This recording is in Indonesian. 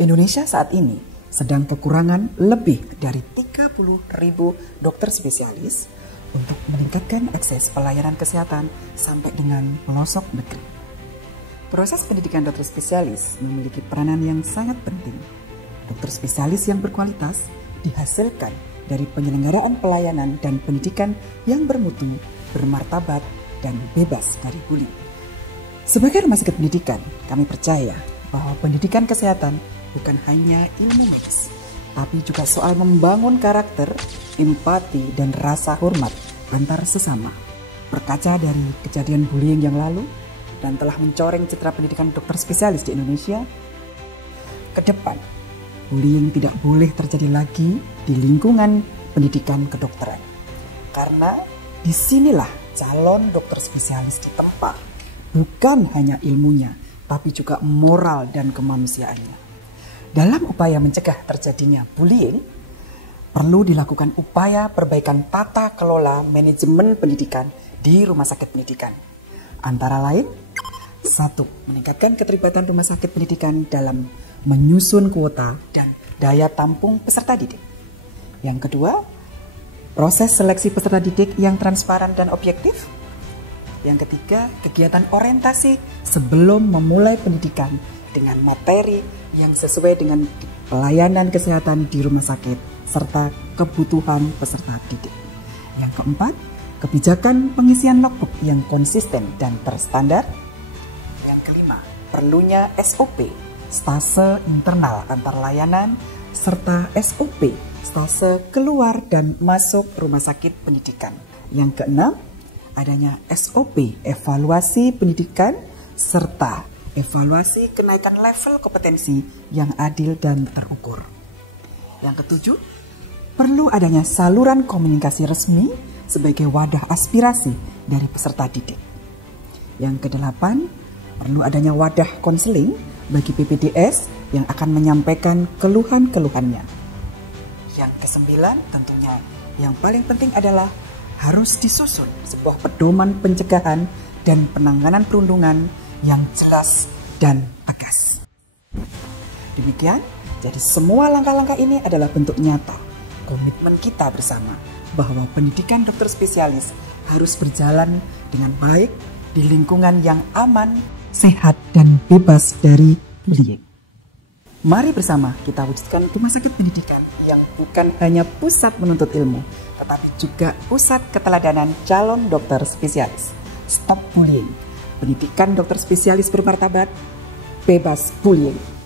Indonesia saat ini sedang kekurangan lebih dari 30.000 dokter spesialis untuk meningkatkan akses pelayanan kesehatan sampai dengan pelosok negeri. Proses pendidikan dokter spesialis memiliki peranan yang sangat penting. Dokter spesialis yang berkualitas dihasilkan dari penyelenggaraan pelayanan dan pendidikan yang bermutu, bermartabat, dan bebas dari bullying. Sebagai rumah sakit pendidikan, kami percaya bahwa pendidikan kesehatan bukan hanya ilmu medis, tapi juga soal membangun karakter, empati, dan rasa hormat antar sesama. Berkaca dari kejadian bullying yang lalu dan telah mencoreng citra pendidikan dokter spesialis di Indonesia, ke depan bullying tidak boleh terjadi lagi di lingkungan pendidikan kedokteran. Karena disinilah calon dokter spesialis ditempa, bukan hanya ilmunya, tapi juga moral dan kemanusiaannya. Dalam upaya mencegah terjadinya bullying, perlu dilakukan upaya perbaikan tata kelola manajemen pendidikan di rumah sakit pendidikan. Antara lain, 1. Meningkatkan keterlibatan rumah sakit pendidikan dalam menyusun kuota dan daya tampung peserta didik. Yang kedua, proses seleksi peserta didik yang transparan dan objektif. Yang ketiga, kegiatan orientasi sebelum memulai pendidikan dengan materi yang sesuai dengan pelayanan kesehatan di rumah sakit serta kebutuhan peserta didik. Yang keempat, kebijakan pengisian logbook yang konsisten dan terstandar. Yang kelima, perlunya SOP, stase internal antar layanan, serta SOP, stase keluar dan masuk rumah sakit pendidikan. Yang keenam, adanya SOP, evaluasi pendidikan, serta evaluasi kenaikan level kompetensi yang adil dan terukur. Yang ketujuh, perlu adanya saluran komunikasi resmi sebagai wadah aspirasi dari peserta didik. Yang kedelapan, perlu adanya wadah konseling bagi PPDS yang akan menyampaikan keluhan-keluhannya. Yang kesembilan, tentunya yang paling penting adalah harus disusun sebuah pedoman pencegahan dan penanganan perundungan yang jelas dan tegas. Demikian, jadi semua langkah-langkah ini adalah bentuk nyata komitmen kita bersama bahwa pendidikan dokter spesialis harus berjalan dengan baik di lingkungan yang aman, sehat, dan bebas dari bullying. Mari bersama kita wujudkan rumah sakit pendidikan yang bukan hanya pusat menuntut ilmu, tetapi juga pusat keteladanan calon dokter spesialis. Stop bullying. Pendidikan dokter spesialis bermartabat, bebas bullying.